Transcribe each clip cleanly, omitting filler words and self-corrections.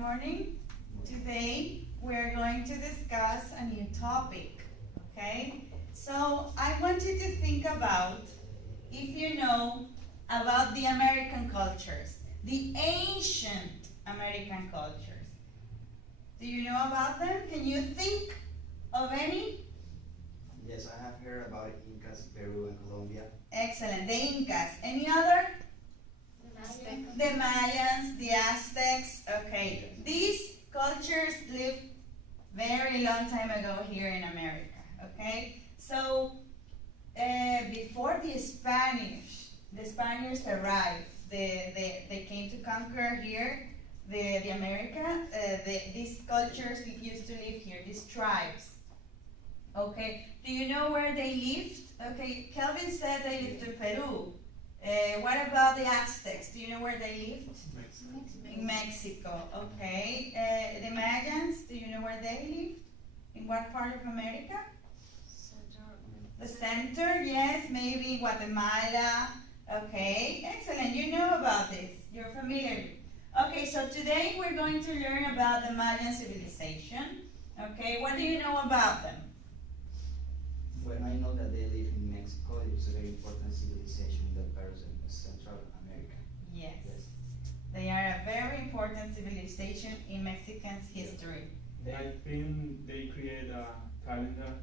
morning. Today we're going to discuss a new topic, okay? So I want you to think about if you know about the American cultures, the ancient American cultures. Do you know about them? Can you think of any? Yes, I have heard about Incas, Peru, and Colombia. Excellent. The Incas. Any other? The Mayans, the Aztecs. Okay. These cultures lived very long time ago here in America. Okay. So before the Spaniards arrived, they came to conquer here the America. These cultures used to live here. These tribes. Okay. Do you know where they lived? Okay. Kelvin said they lived in Peru. What about the Aztecs? Do you know where they lived? Mexico. In Mexico, okay. The Mayans, do you know where they lived? In what part of America? The center, yes, maybe Guatemala. Okay, excellent. You know about this. You're familiar. Okay, so today we're going to learn about the Mayan civilization. Okay, what do you know about them? Well, I know that they live in Mexico. It was a very important civilization in that part of Central America. Yes. They are a very important civilization in Mexican history. I think they create a calendar.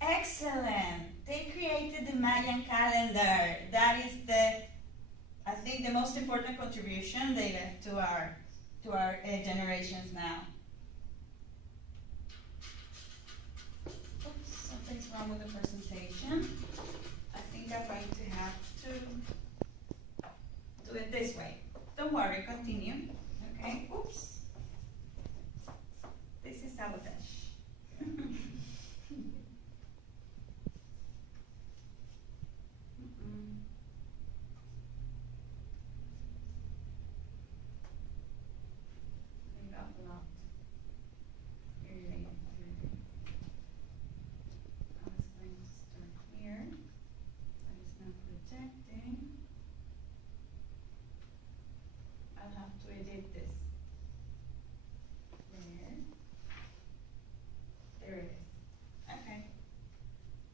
Excellent. They created the Mayan calendar. That is I think the most important contribution they left to our generations now. Oops, something's wrong with the presentation. I think I'm going to have to do it this way. Don't worry, continue. Okay, oops. This is sabotage.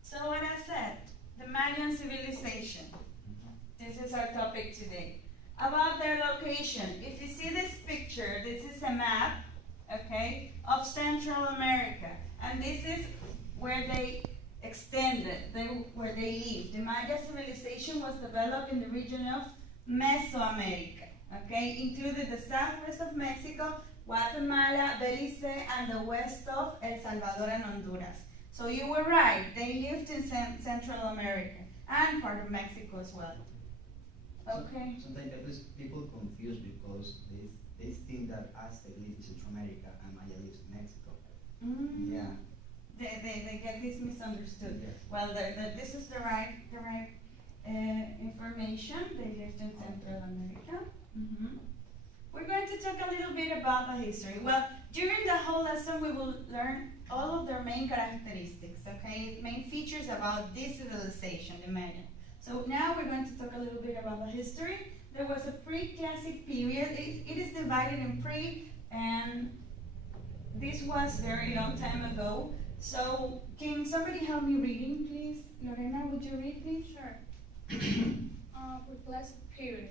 So what I said, the Mayan civilization. This is our topic today. About their location. If you see this picture, this is a map, okay, of Central America. And this is where they extended, where they lived. The Maya civilization was developed in the region of Mesoamerica, okay, included the southwest of Mexico, Guatemala, Belize, and the west of El Salvador and Honduras. So you were right, they lived in Central America and part of Mexico as well. Okay. Sometimes people confuse because they think that Aztec lives in Central America and Maya lives in Mexico. Yeah. They get this misunderstood. Yes. Well, this is the right information. They lived in Central America. We're going to talk a little bit about the history. Well, during the whole lesson, we will learn all of their main characteristics, okay? Main features about this civilization, the Mayan. So now we're going to talk a little bit about the history. There was a pre-classic period. It is divided in pre, and this was very long time ago. So can somebody help me reading, please? Lorena, would you read, please? Sure. Pre-classic period,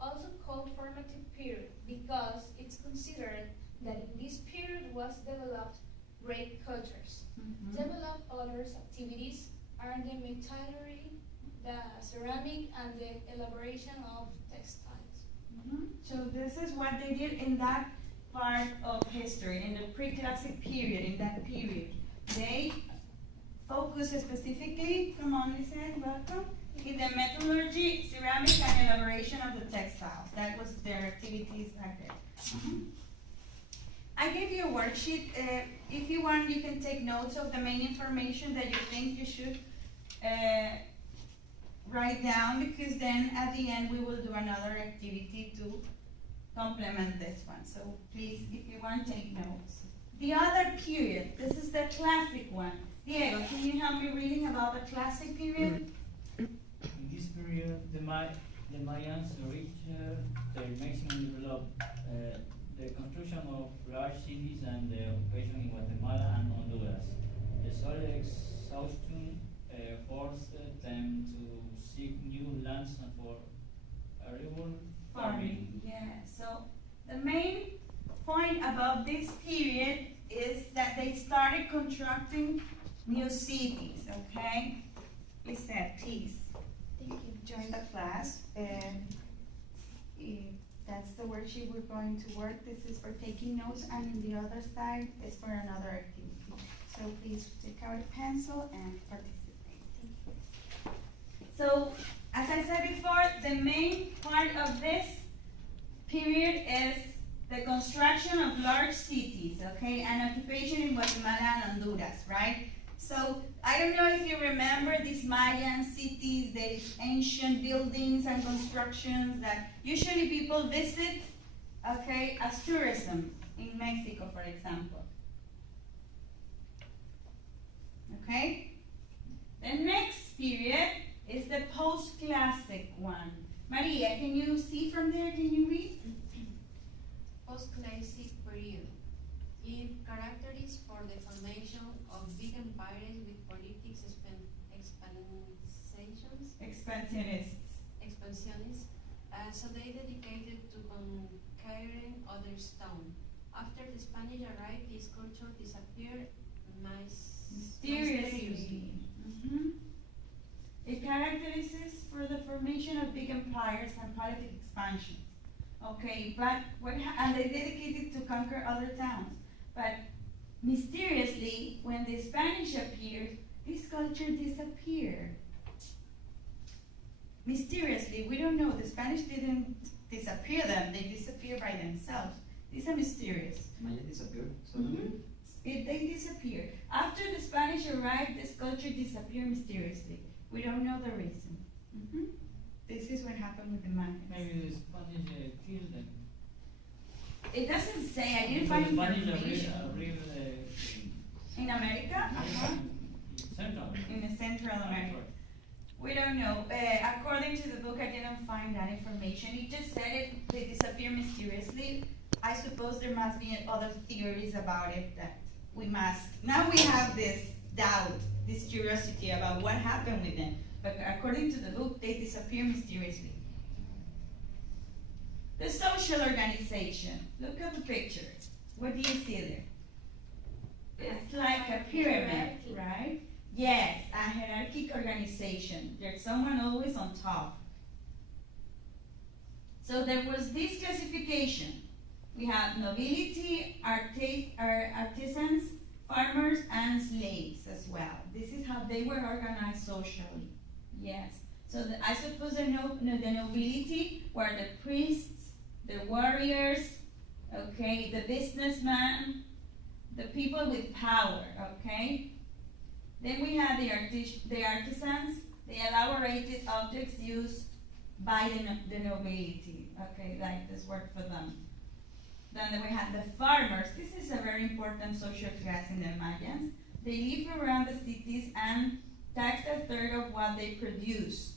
also called formative period, because it's considered that in this period was developed great cultures. Developed others activities are the metallurgy, the ceramic, and the elaboration of textiles. So this is what they did in that part of history, in the pre-classic period, in that period. They focused specifically, come on Lisa, welcome, in the metallurgy, ceramic, and elaboration of the textiles. That was their activities back there. I gave you a worksheet. If you want, you can take notes of the main information that you think you should write down, because then at the end we will do another activity to complement this one. So please, if you want, take notes. The other period, this is the classic one. Diego, can you help me reading about the classic period? In this period, the Mayans reached their maximum the construction of large cities and the occupation in Guatemala and Honduras. The soil exhaustion forced them to seek new lands for arable farming. Yeah, so the main point about this period is that they started constructing new cities, okay? Lisa, please. Thank you. Join the class, and if that's the worksheet we're going to work. This is for taking notes, and in the other side is for another activity. So please take out a pencil and participate. So, as I said before, the main part of this period is the construction of large cities, okay, and occupation in Guatemala and Honduras, right? So, I don't know if you remember these Mayan cities, these ancient buildings and constructions that usually people visit, okay, as tourism in Mexico, for example. Okay? The next period is the post-classic one. Maria, can you see from there? Can you read? Post-classic period. It characterized for the formation of big empires with politics expansionists, so they dedicated to conquering other towns. After the Spanish arrived, this culture disappeared Mysteriously. It characterizes for the formation of big empires and political expansion. Okay, but and they dedicated to conquer other towns. But mysteriously, when the Spanish appeared, this culture disappeared. Mysteriously, we don't know. The Spanish didn't disappear them; they disappeared by themselves. These are mysterious. Mayan disappeared suddenly. They disappeared. After the Spanish arrived, this culture disappeared mysteriously. We don't know the reason. This is what happened with the Mayans. Maybe the Spanish killed them. It doesn't say. I didn't Because find the Spanish information. In America? in Central. In the Central America. We don't know. According to the book, I didn't find that information. It just said they disappear mysteriously. I suppose there must be other theories about it that we must. Now we have this doubt, this curiosity about what happened with them. But according to the book, they disappear mysteriously. The social organization. Look at the picture. What do you see there? It's like a pyramid, right? Yes, a hierarchic organization. There's someone always on top. So there was this classification. We have nobility, artisans, farmers, and slaves as well. This is how they were organized socially. Yes. So I suppose the nobility were the priests, the warriors, okay, the businessmen, the people with power, okay? Then we have the artisans, the elaborated objects used by the nobility, okay, like this worked for them. Then we have the farmers. This is a very important social class in the Mayans. They live around the cities and taxed a third of what they produced.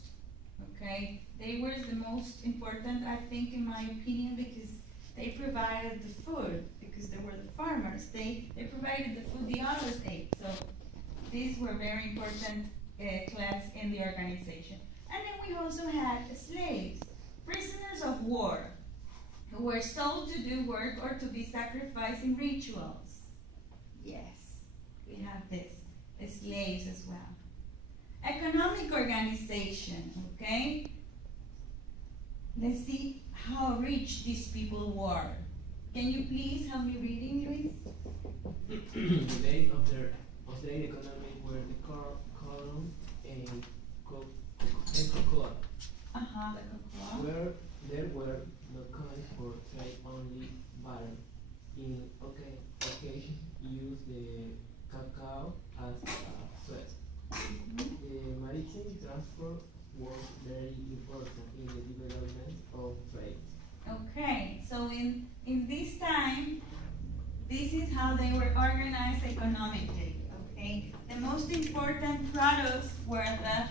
Okay, they were the most important, I think, in my opinion, because they provided the food. Because they were the farmers, they provided the food the others ate. So these were very important class in the organization. And then we also had slaves, prisoners of war, who were sold to do work or to be sacrificed in rituals. Yes, we have this, the slaves as well. Economic organization, okay? Let's see how rich these people were. Can you please help me reading, Luis? The base of their economy were the column and cocoa, The cocoa. where there were no coins for trade, only barter. In occasion, used the cacao as a sweat. The maritime transport was very important in the development of trade. Okay, so in this time, this is how they were organized economically, okay? The most important products were the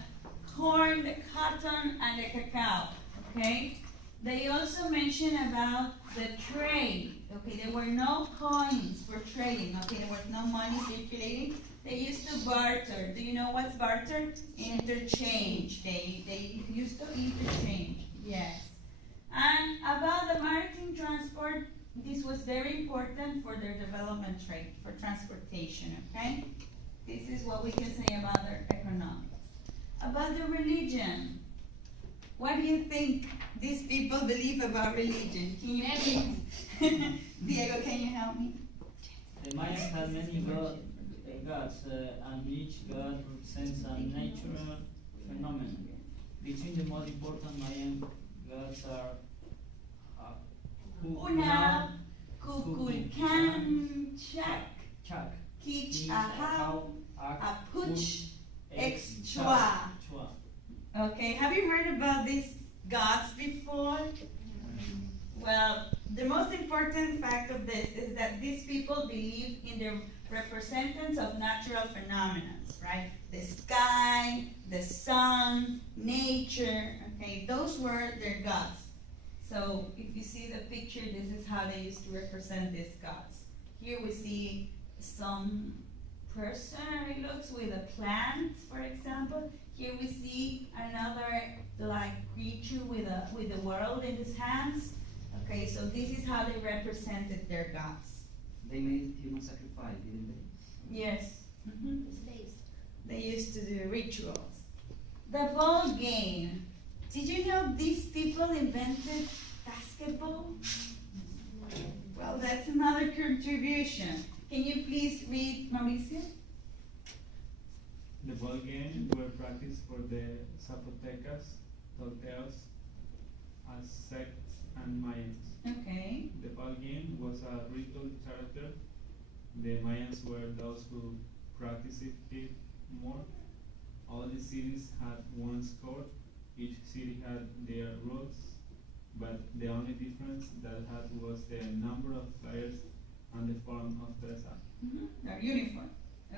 corn, the cotton, and the cacao, okay? They also mention about the trade. Okay, there were no coins for trading. Okay, there was no money circulating. They used to barter. Do you know what's barter? Interchange. They used to interchange. Yes. And about the maritime transport, this was very important for their development trade, for transportation, okay? This is what we can say about their economics. About the religion, what do you think these people believe about religion? Can you please? Diego, can you help me? The Mayans had many gods, and each god represents a natural phenomenon. Between the most important Mayan gods are Una, Kukulkan, Chak, Kich, Ahau, Apuch, Chua. Okay, have you heard about these gods before? Well, the most important fact of this is that these people believe in the representatives of natural phenomena, right? The sky, the sun, nature, okay, those were their gods. So if you see the picture, this is how they used to represent these gods. Here we see some person, it looks, with a plant, for example. Here we see another like creature with the world in his hands. Okay, so this is how they represented their gods. They made human sacrifice, didn't they? Yes. It's based. They used to do rituals. The ball game. Did you know these people invented basketball? Well, that's another contribution. Can you please read, Mauricio? The ball game were practiced for the Zapotecas, Toltecs, Aztecs, and Mayans. Okay. The ball game was a ritual character. The Mayans were those who practiced it more. All the cities had one score. Each city had their rules, but the only difference that had was the number of players and the form of dress up. Their uniform.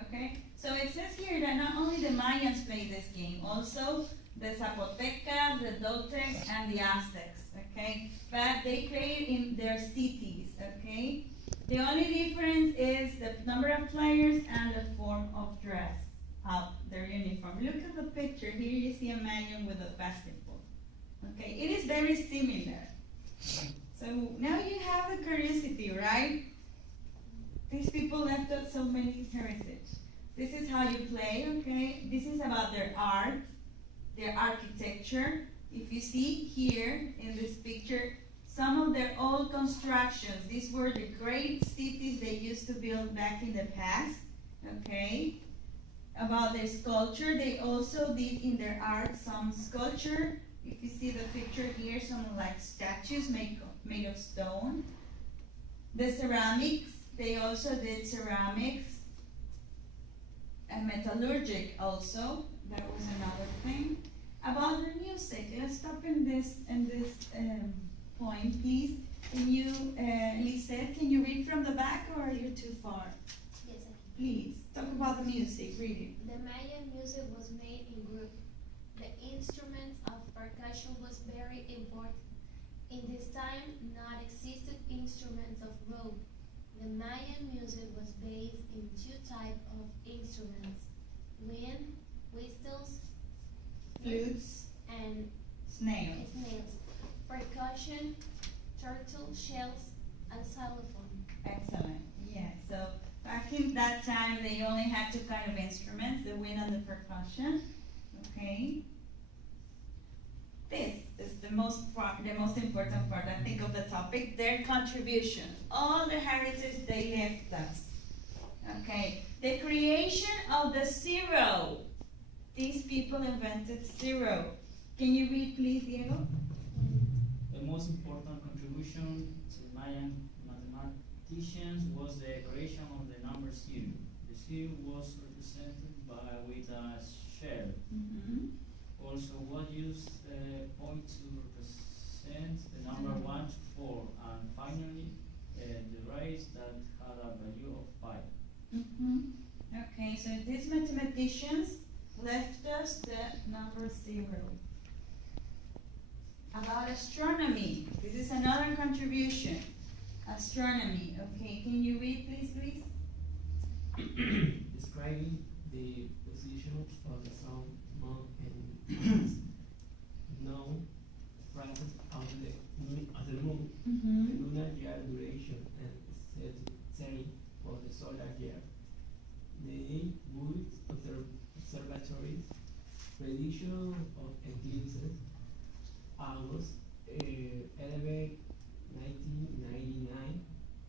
Okay. So it says here that not only the Mayans played this game, also the Zapotecas, the Toltecs, and the Aztecs. Okay. But they played in their cities. Okay. The only difference is the number of players and the form of dress of their uniform. Look at the picture. Here you see a Mayan with a basketball. Okay, it is very similar. So now you have the curiosity, right? These people left us so many heritage. This is how you play, okay? This is about their art, their architecture. If you see here in this picture, some of their old constructions, these were the great cities they used to build back in the past, okay? About their sculpture, they also did in their art some sculpture. If you see the picture here, some like statues made of stone. The ceramics, they also did ceramics. And metallurgic also, that was another thing. About the music, let's stop in this point, please. Can you, Lisette, can you read from the back, or are you too far? Yes, I can. Please, talk about the music, read it. The Mayan music was made in group. The instruments of percussion was very important. In this time, not existed instruments of rope. The Mayan music was based in two types of instruments: wind, whistles, Flutes, and snails. snails. Percussion, turtle shells, and xylophone. Excellent. Yeah. So back in that time, they only had two kind of instruments: the wind and the percussion. Okay. This is the most important part, I think, of the topic. Their contribution, all the heritage they left us. Okay. The creation of the zero. These people invented zero. Can you read, please, Diego? The most important contribution to Mayan mathematicians was the creation of the number zero. The zero was represented with a shell. Also, was used point to represent the number 1 to 4, and finally the race that had a value of 5. Okay, so these mathematicians left us the number 0. about astronomy. This is another contribution. Astronomy. Okay, can you read, please, Luis? Describing the position of the sun, moon, and Mars. Known presence of the moon, the lunar year duration, and setting for the solar year. The Wood Observatory's prediction of eclipses, August 11, 1999,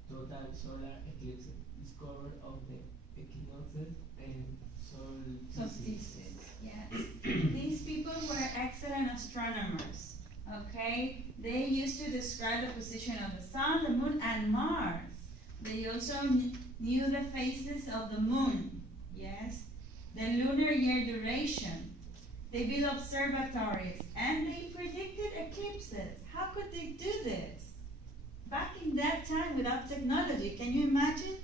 total solar eclipses, discovery of the equinoxes and solstices. Yes. These people were excellent astronomers. Okay? They used to describe the position of the sun, the moon, and Mars. They also knew the phases of the moon. Yes? The lunar year duration. They built observatories and they predicted eclipses. How could they do this? Back in that time without technology, can you imagine?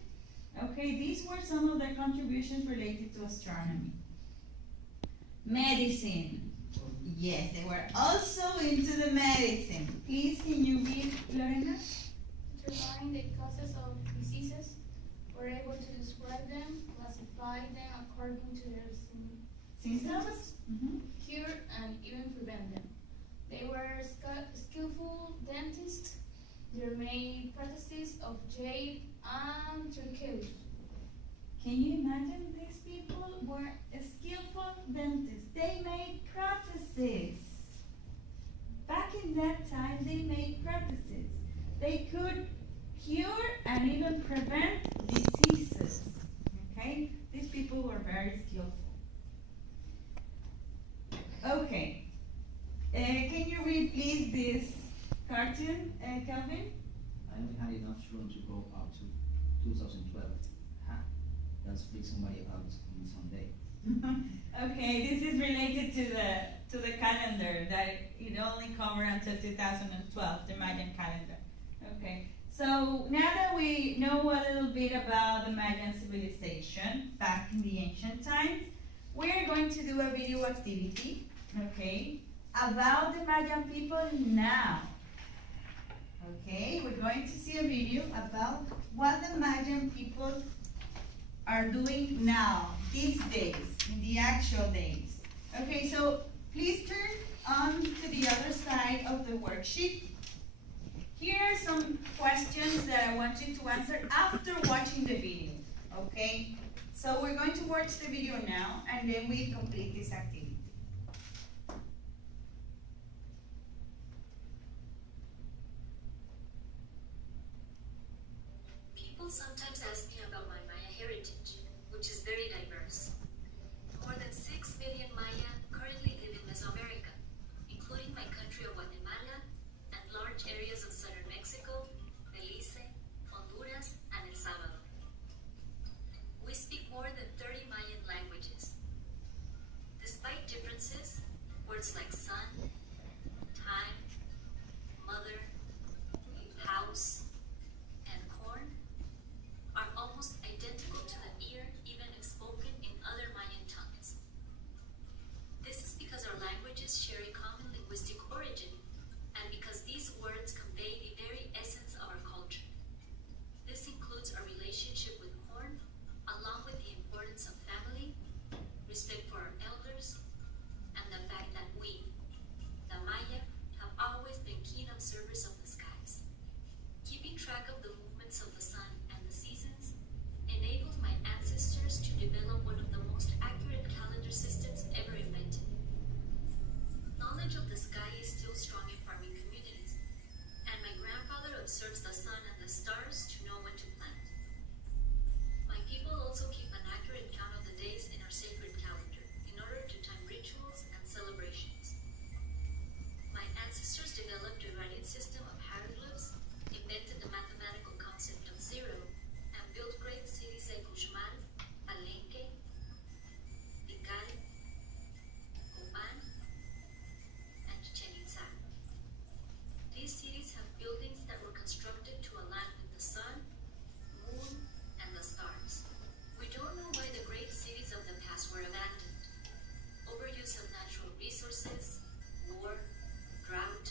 Okay, these were some of their contributions related to astronomy. Medicine. Yes, they were also into the medicine. Please, can you read, Lorena? Determining the causes of diseases, were able to describe them, classify them according to their Symptoms? cure, and even prevent them. They were skillful dentists. Their main practices of jade and turquoise. Can you imagine these people were skillful dentists? They made prostheses. Back in that time, they made prostheses. They could cure and even prevent diseases. Okay? These people were very skillful. Okay. Can you read, please, this cartoon, Calvin? I only had enough room to go up to 2012. Ha! Let's freak somebody out on Sunday. Okay, this is related to the calendar that it only covered until 2012, the Mayan calendar. Okay, so now that we know a little bit about the Mayan civilization back in the ancient times, we're going to do a video activity, okay, about the Mayan people now. Okay, we're going to see a video about what the Mayan people are doing now, these days, in the actual days. Okay, so please turn on to the other side of the worksheet. Here are some questions that I want you to answer after watching the video, okay? So we're going to watch the video now, and then we complete this activity. People sometimes ask me about my Maya heritage, which is very diverse. More than 6 million Maya currently live in Mesoamerica, including my country of Guatemala and large areas of southern Mexico, Belize, Honduras, and El Salvador. We speak more than 30 Mayan languages. Despite differences, words like sun, time, mother, house, and corn are almost identical to the ear, even if spoken in other Mayan tongues. This is because our languages share a common linguistic origin, and because these words convey the very essence of our culture. This includes our relationship with corn, along with the importance of family, respect for our elders, and the fact that we, the Maya, have always been keen observers of the skies. Keeping track of the movements of the sun and the seasons enabled my ancestors to develop one of the most accurate calendar systems ever invented. Knowledge of the sky is still strong in farming communities, and my grandfather observes the sun and the stars to know when to plant. My people also keep an accurate count of the days in our sacred calendar in order to time rituals and celebrations. My ancestors developed a writing system of hieroglyphs, invented the mathematical concept of zero, and built great cities like Uxmal, Palenque, Tikal, Copan, and Chichen Itza. These cities have buildings that were constructed to align with the sun, moon, and the stars. We don't know why the great cities of the past were abandoned. Overuse of natural resources, war, drought,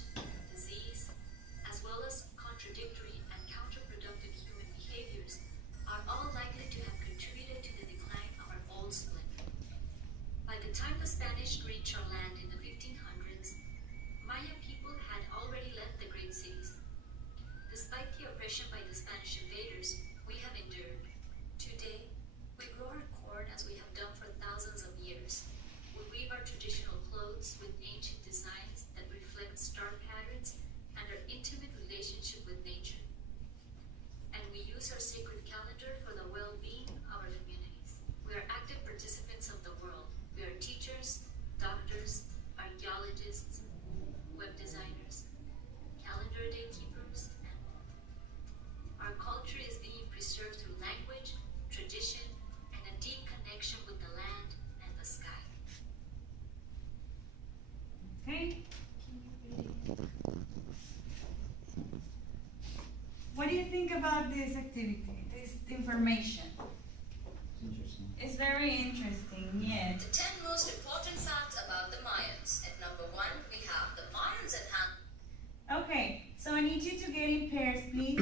do you think about this activity, this information? It's interesting. It's very interesting, yes. The 10 most important facts about the Mayans. At number 1, we have the Mayans at hand. Okay, so I need you to get in pairs, please.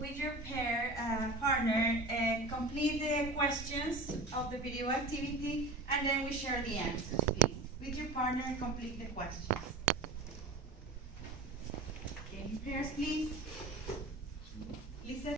With your partner, complete the questions of the video activity, and then we share the answers, please. With your partner, complete the questions. Get in pairs, please. Lisa.